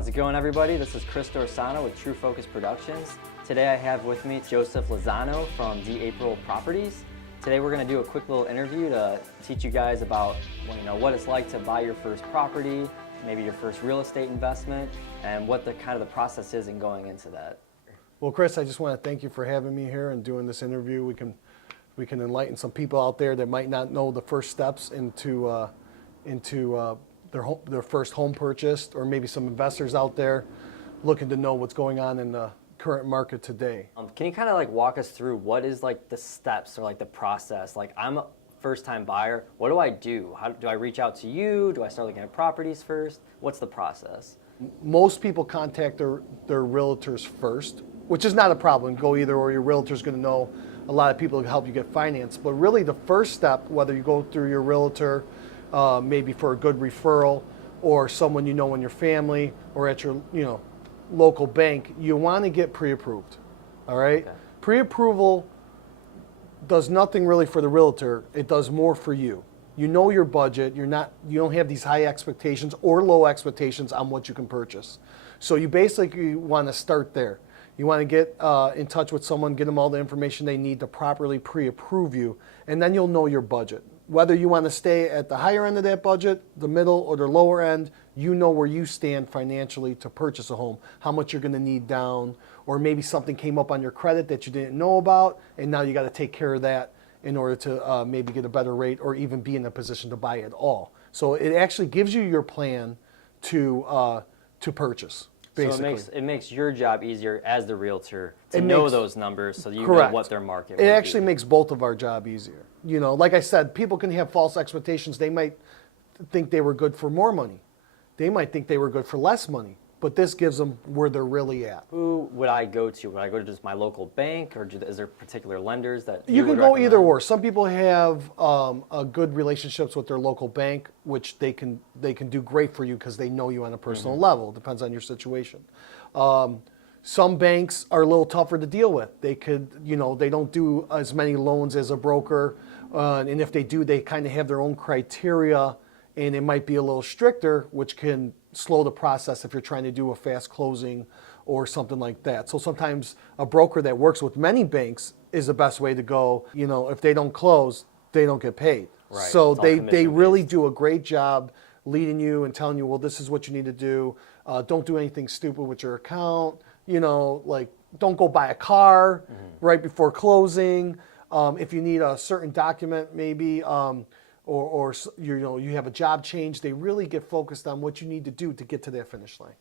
How's it going, everybody? This is Lozano with True Focus Productions. Today I have with me Joseph Lozano from April Properties. Today we're going to do a quick little interview to teach you guys about what it's like to buy your first property, maybe your first real estate investment, and what the kind of the process is in going into that. Well, Chris, I just want to thank you for having me here and doing this interview. We can enlighten some people out there that might not know the first steps into their first home purchase, or maybe some investors out there looking to know what's going on in the current market today. Can you kind of walk us through what is the steps or the process? I'm a first-time buyer. What do I do? How do I reach out to you? Do I start looking at properties first? What's the process? Most people contact their realtors first, which is not a problem. Go either, or your realtor's going to know a lot of people who can help you get financed. But really the first step, whether you go through your realtor, maybe for a good referral, or someone you know in your family, or at your local bank, you want to get pre-approved. All right? Okay. Pre-approval does nothing really for the realtor. It does more for you. You know your budget. You don't have these high expectations or low expectations on what you can purchase. So you basically want to start there. You want to get in touch with someone, get them all the information they need to properly pre-approve you, and then you'll know your budget. Whether you want to stay at the higher end of that budget, the middle, or the lower end, you know where you stand financially to purchase a home, how much you're going to need down, or maybe something came up on your credit that you didn't know about, and now you got to take care of that in order to maybe get a better rate or even be in a position to buy at all. So it actually gives you your plan to purchase. Basically. So it makes your job easier as the realtor to know those numbers, so you correct. know what their market It actually makes both of our job easier. Like I said, people can have false expectations. They might think they were good for more money. They might think they were good for less money. But this gives them where they're really at. Who would I go to? Would I go to just my local bank, or is there particular lenders that you can would go recommend? either or. Some people have good relationships with their local bank, which they can do great for you because they know you on a personal level. It depends on your situation. Some banks are a little tougher to deal with. They don't do as many loans as a broker, and if they do, they kind of have their own criteria, and it might be a little stricter, which can slow the process if you're trying to do a fast closing or something like that. So sometimes a broker that works with many banks is the best way to go. If they don't close, they don't get paid. Right. So they really do a great job leading you and telling you, well, this is what you need to do. Don't do anything stupid with your account. Don't go buy a car right before closing. If you need a certain document, maybe, or you have a job change, they really get focused on what you need to do to get to that finish line.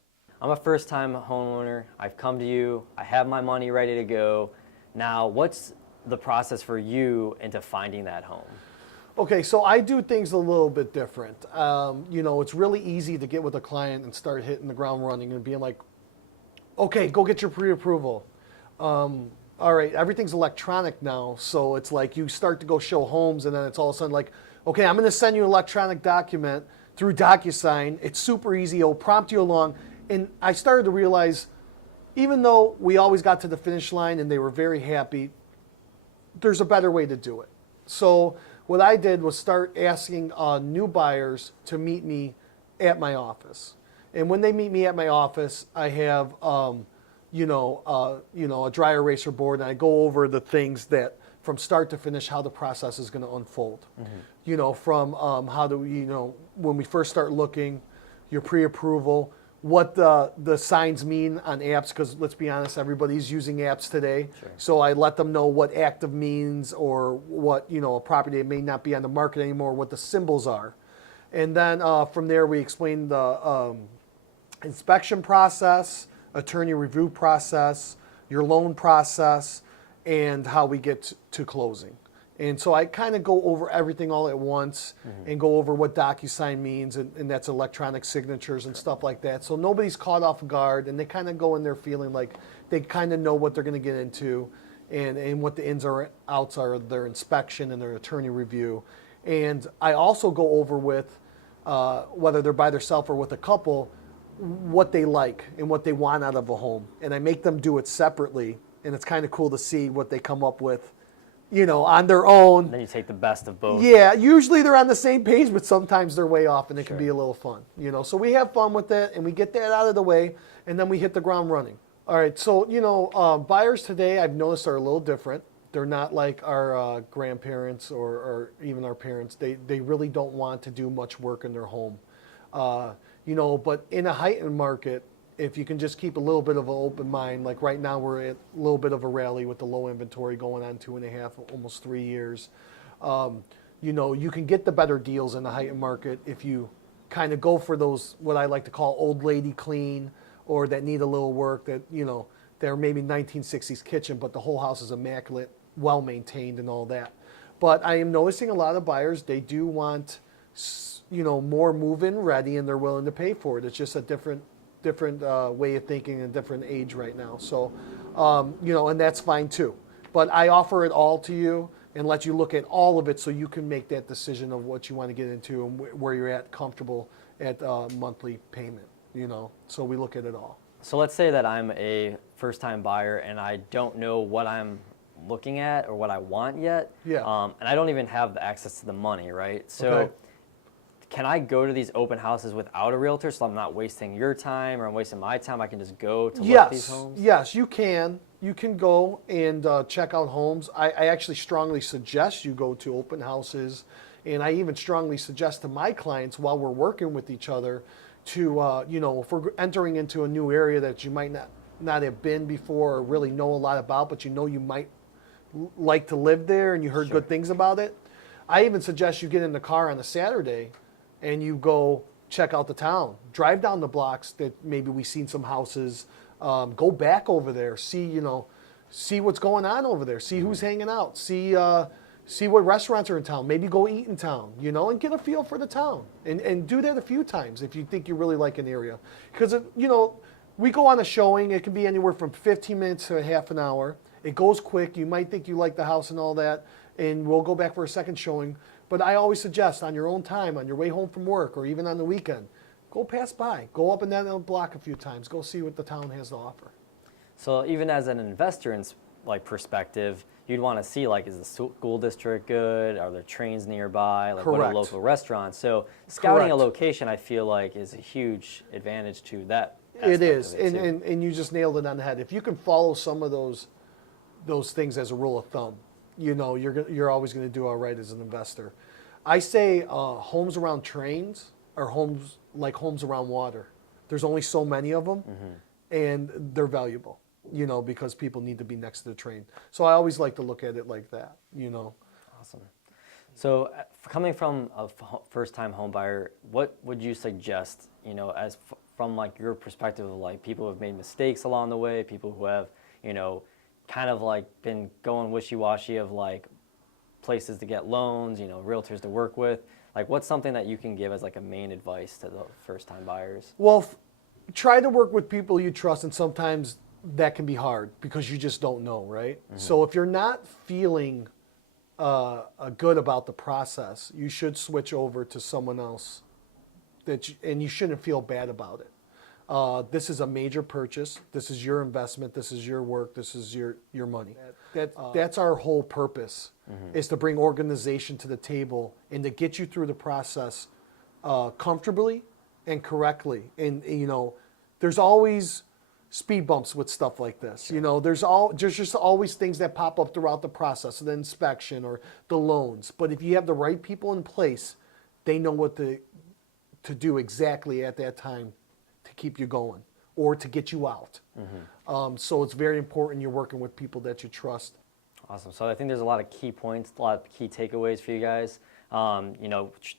I'm a first-time homeowner. I've come to you. I have my money ready to go. Now, what's the process for you into finding that home? Okay, so I do things a little bit different. It's really easy to get with a client and start hitting the ground running and being like, okay, go get your pre-approval. All right, everything's electronic now, so it's like you start to go show homes, and then it's all of a sudden like, okay, I'm going to send you an electronic document through DocuSign. It's super easy. It'll prompt you along. And I started to realize, even though we always got to the finish line and they were very happy, there's a better way to do it. So what I did was start asking new buyers to meet me at my office. And when they meet me at my office, I have a dry eraser board, and I go over the things that from start to finish, how the process is going to unfold. From how do we, when we first start looking, your pre-approval, what the signs mean on apps, because let's be honest, everybody's using apps today. Sure. So I let them know what active means, or what, a property that may not be on the market anymore, what the symbols are. And then from there, we explain the inspection process, attorney review process, your loan process, and how we get to closing. And so I kind of go over everything all at once and go over what DocuSign means, and that's electronic signatures and stuff like that. So nobody's caught off guard, and they kind of go in there feeling like they kind of know what they're going to get into, and what the ins or outs are of their inspection and their attorney review. And I also go over with, whether they're by themselves or with a couple, what they like and what they want out of a home. And I make them do it separately, and it's kind of cool to see what they come up with on their own. Then you take the best of both. Yeah, usually they're on the same page, but sometimes they're way off, and it Sure. can be a little fun. So we have fun with it, and we get that out of the way, and then we hit the ground running. All right, so buyers today I've noticed are a little different. They're not like our grandparents or even our parents. They really don't want to do much work in their home. But in a heightened market, if you can just keep a little bit of an open mind, like right now we're at a little bit of a rally with the low inventory going on 2.5, almost 3 years. You can get the better deals in the heightened market if you kind of go for those, what I like to call old lady clean, or that need a little work, that, they're maybe 1960s kitchen, but the whole house is immaculate, well maintained and all that. But I am noticing a lot of buyers, they do want, more move-in ready, and they're willing to pay for it. It's just a different way of thinking and different age right now. So, and that's fine too. But I offer it all to you and let you look at all of it so you can make that decision of what you want to get into and where you're at comfortable at monthly payment, So we look at it all. So let's say that I'm a first-time buyer and I don't know what I'm looking at or what I want yet. Yeah. And I don't even have the access to the money, right? So Okay. Can I go to these open houses without a realtor so I'm not wasting your time or I'm wasting my time? I can just go to look at these homes? Yes, you can. You can go and check out homes. I actually strongly suggest you go to open houses, and I even strongly suggest to my clients while we're working with each other to, if we're entering into a new area that you might not have been before or really know a lot about, but you might like to live there and you heard Sure. good things about it. I even suggest you get in the car on a Saturday and you go check out the town. Drive down the blocks that maybe we've seen some houses. Go back over there. See what's going on over there. See who's hanging out. See what restaurants are in town. Maybe go eat in town, and get a feel for the town. And do that a few times if you think you really like an area. Because, we go on a showing. It can be anywhere from 15 minutes to a half an hour. It goes quick. You might think you like the house and all that. And we'll go back for a second showing. But I always suggest on your own time, on your way home from work or even on the weekend, go pass by. Go up and down the block a few times. Go see what the town has to offer. So even as an investor's perspective, you'd want to see is the school district good? Are there trains nearby? What are Correct. local restaurants? So scouting Correct. a location, I feel like, is a huge advantage to that It aspect is, of it, too. and you just nailed it on the head. If you can follow some of those things as a rule of thumb, you're always going to do all right as an investor. I say homes around trains are homes around water. There's only so many of them, and they're valuable, because people need to be next to the train. So I always like to look at it like that, Awesome. So coming from a first-time home buyer, what would you suggest, from your perspective of people who have made mistakes along the way, people who have, kind of been going wishy-washy of places to get loans, realtors to work with. What's something that you can give as a main advice to the first-time buyers? Well, try to work with people you trust, and sometimes that can be hard because you just don't know, right? So if you're not feeling good about the process, you should switch over to someone else and you shouldn't feel bad about it. This is a major purchase. This is your investment. This is your work. This is your money. That's our whole purpose, is to bring organization to the table and to get you through the process comfortably and correctly. And there's always speed bumps with stuff like this. Sure. There's just always things that pop up throughout the process, the inspection or the loans. But if you have the right people in place, they know what to do exactly at that time to keep you going or to get you out. So it's very important you're working with people that you trust. Awesome. So I think there's a lot of key points, a lot of key takeaways for you guys.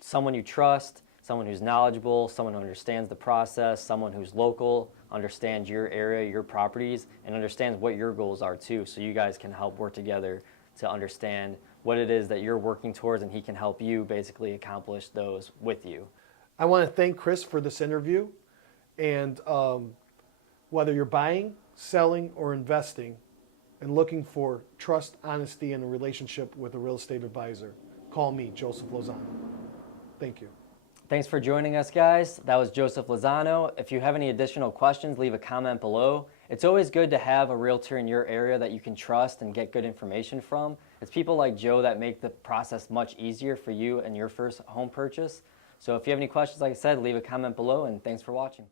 Someone you trust, someone who's knowledgeable, someone who understands the process, someone who's local, understands your area, your properties, and understands what your goals are too, so you guys can help work together to understand what it is that you're working towards, and he can help you basically accomplish those with you. I want to thank Chris for this interview, and whether you're buying, selling, or investing and looking for trust, honesty, and a relationship with a real estate advisor, call me, Joseph Lozano. Thank you. Thanks for joining us, guys. That was Joseph Lozano. If you have any additional questions, leave a comment below. It's always good to have a realtor in your area that you can trust and get good information from. It's people like Joe that make the process much easier for you and your first home purchase. So if you have any questions, like I said, leave a comment below, and thanks for watching.